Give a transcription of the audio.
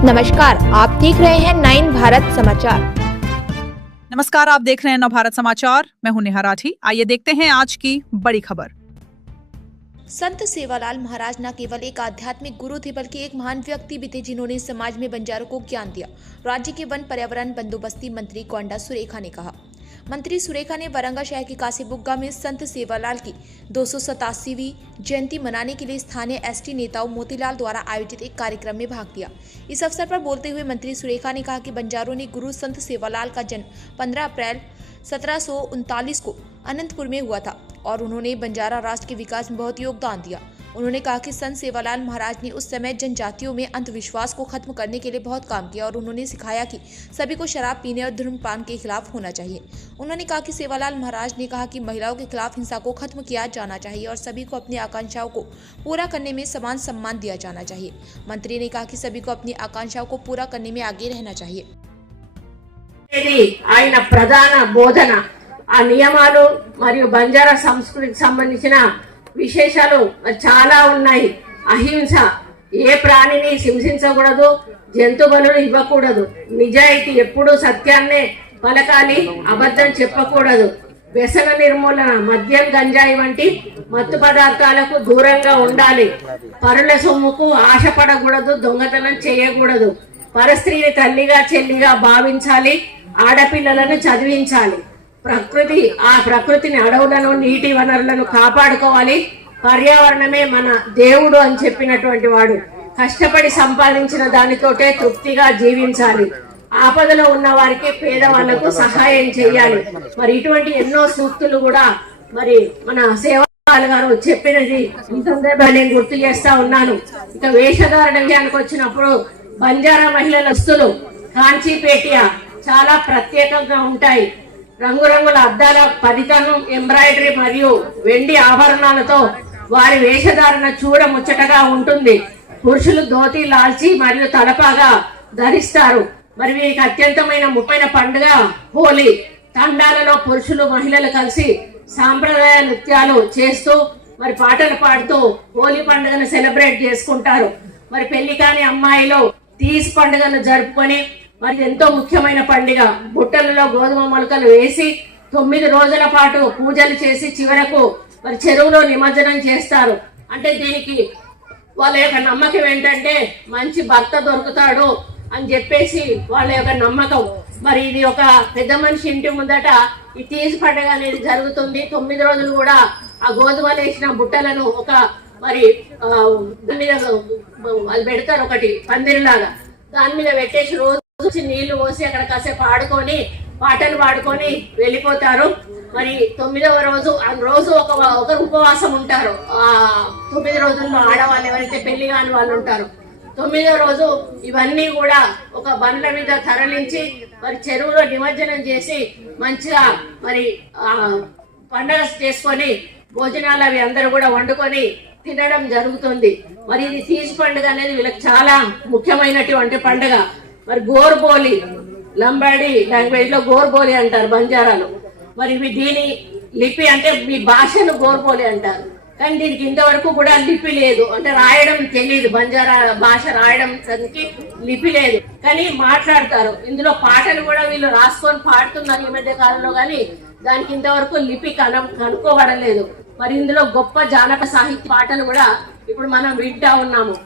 नमस्कार, आप देख रहे हैं 9 भारत समाचार। नमस्कार, आप देख रहे हैं नव भारत समाचार। मैं हूं नेहा राठी। आइए देखते हैं आज की बड़ी खबर। संत सेवालाल महाराज न केवल एक आध्यात्मिक गुरु थे बल्कि एक महान व्यक्ति भी थे जिन्होंने समाज में बंजारों को ज्ञान दिया। राज्य के वन पर्यावरण बंदोबस्ती मंत्री कोंडा सुरेखा ने कहा। मंत्री सुरेखा ने वारंगा शहर के कासीबुग्गा में संत सेवालाल की 287वीं जयंती मनाने के लिए स्थानीय एसटी नेताओं मोतीलाल द्वारा आयोजित एक कार्यक्रम में भाग लिया। इस अवसर पर बोलते हुए मंत्री सुरेखा ने कहा कि बंजारों ने गुरु संत सेवालाल का जन्म 15 अप्रैल 1739 को अनंतपुर में हुआ था और उन्होंने बंजारा राष्ट्र के विकास में बहुत योगदान दिया। उन्होंने कहा कि संत सेवालाल महाराज ने उस समय जनजातियों में अंधविश्वास को खत्म करने के लिए बहुत काम किया और उन्होंने सिखाया कि सभी को शराब पीने और धूम्रपान के खिलाफ होना चाहिए। उन्होंने कहा कि सेवालाल महाराज ने कहा कि महिलाओं के खिलाफ हिंसा को खत्म किया जाना चाहिए और सभी को अपनी आकांक्षाओं को पूरा करने में समान सम्मान दिया जाना चाहिए। मंत्री ने कहा कि सभी को अपनी आकांक्षाओं को पूरा करने में आगे रहना चाहिए। ఆయన ప్రధాన బోధన ఆ నియమాలు మరియు బంజారా సంస్కృతికి సంబంధించిన విశేషాలు చాలా ఉన్నాయి. అహింస, ఏ ప్రాణిని హింసించకూడదు, జంతు బలులు ఇవ్వకూడదు, నిజాయితీ, ఎప్పుడు సత్యాన్నే పలకాలి, అబద్ధం చెప్పకూడదు, వ్యసన నిర్మూలన, మద్యం గంజాయి వంటి మత్తు పదార్థాలకు దూరంగా ఉండాలి, పరుల సొమ్ముకు ఆశపడకూడదు, దొంగతనం చేయకూడదు, పరస్త్రీని తల్లిగా చెల్లిగా భావించాలి, ఆడపిల్లలను చదివించాలి, ప్రకృతిని, అడవులను, నీటి వనరులను కాపాడుకోవాలి, పర్యావరణమే మన దేవుడు అని చెప్పినటువంటి వాడు, కష్టపడి సంపాదించిన దానితోటే తృప్తిగా జీవించాలి, ఆపదలో ఉన్న వారికి పేదవాళ్లకు సహాయం చేయాలి. మరి ఇటువంటి ఎన్నో సూక్తులు కూడా మరి మన సేవాలాల్ గారు చెప్పినది ఈ సందర్భంగా నేను గుర్తు చేస్తా ఉన్నాను. ఇక వేషధారణ విషయానికి వచ్చినప్పుడు బంజారా మహిళల దుస్తులు కాంచీపేటియా చాలా ప్రత్యేకంగా ఉంటాయి. రంగురంగుల అద్దాల పదితనం, ఎంబ్రాయిడరీ మరియు వెండి ఆభరణాలతో వారి వేషధారణ చూడ ముచ్చటగా ఉంటుంది. పురుషులు ధోతి, లాల్చి మరియు తలపాగా ధరిస్తారు. మరి వీరికి అత్యంతమైన ముఖ్యమైన పండుగ హోలీ. తండాలలో పురుషులు మహిళలు కలిసి సాంప్రదాయ నృత్యాలు చేస్తూ మరి పాటలు పాడుతూ హోలీ పండుగను సెలబ్రేట్ చేసుకుంటారు. మరి పెళ్లి కాని అమ్మాయిలు తీజ్ పండుగను జరుపుకొని మరి ఎంతో ముఖ్యమైన పండుగ. బుట్టలలో గోధుమ మొలకలు వేసి 9 రోజుల పాటు పూజలు చేసి చివరకు మరి చెరువులో నిమజ్జనం చేస్తారు. అంటే దీనికి వాళ్ళ యొక్క నమ్మకం ఏంటంటే మంచి భర్త దొరుకుతాడు అని చెప్పేసి వాళ్ళ యొక్క నమ్మకం. మరి ఇది ఒక పెద్ద మనిషి ఇంటి ముందట ఈ తీజ్ పండుగ అనేది జరుగుతుంది. 9 రోజులు కూడా ఆ గోధుమలు వేసిన బుట్టలను ఒక మరి దాని మీద అది పెడతారు, ఒకటి పందిరిలాగా, దాని మీద పెట్టేసి రోజు నీళ్లు పోసి అక్కడ కాసేపు ఆడుకొని పాటలు పాడుకొని వెళ్ళిపోతారు. మరి 9వ రోజు ఆ రోజు ఒకరు ఉపవాసం ఉంటారు. ఆ 9 రోజుల్లో ఆడవాళ్ళు ఎవరైతే పెళ్లి కాని వాళ్ళు ఉంటారు. 9వ రోజు ఇవన్నీ కూడా ఒక బండ్ల మీద తరలించి మరి చెరువులో నిమజ్జనం చేసి మంచిగా మరి పండగ చేసుకొని భోజనాలు అవి అందరూ కూడా వండుకొని తినడం జరుగుతుంది. మరి ఇది తీజ్ పండుగ అనేది వీళ్ళకి చాలా ముఖ్యమైనటువంటి పండుగ. మరి గోర్బోలి, లంబాడి లాంగ్వేజ్ లో గోర్బోలి అంటారు బంజారాలో. మరి దీని లిపి అంటే మీ భాషను గోర్బోలి అంటారు, కానీ దీనికి ఇంతవరకు కూడా లిపి లేదు. అంటే రాయడం తెలియదు, బంజారా భాష రాయడం దానికి లిపి లేదు, కానీ మాట్లాడతారు. ఇందులో పాటలు కూడా వీళ్ళు రాసుకొని పాడుతున్నారు ఈ మధ్య కాలంలో, కానీ దానికి ఇంతవరకు లిపి కనుక్కోబడలేదు. మరి ఇందులో గొప్ప జానపద సాహిత్య పాటలు కూడా ఇప్పుడు మనం వింటా ఉన్నాము.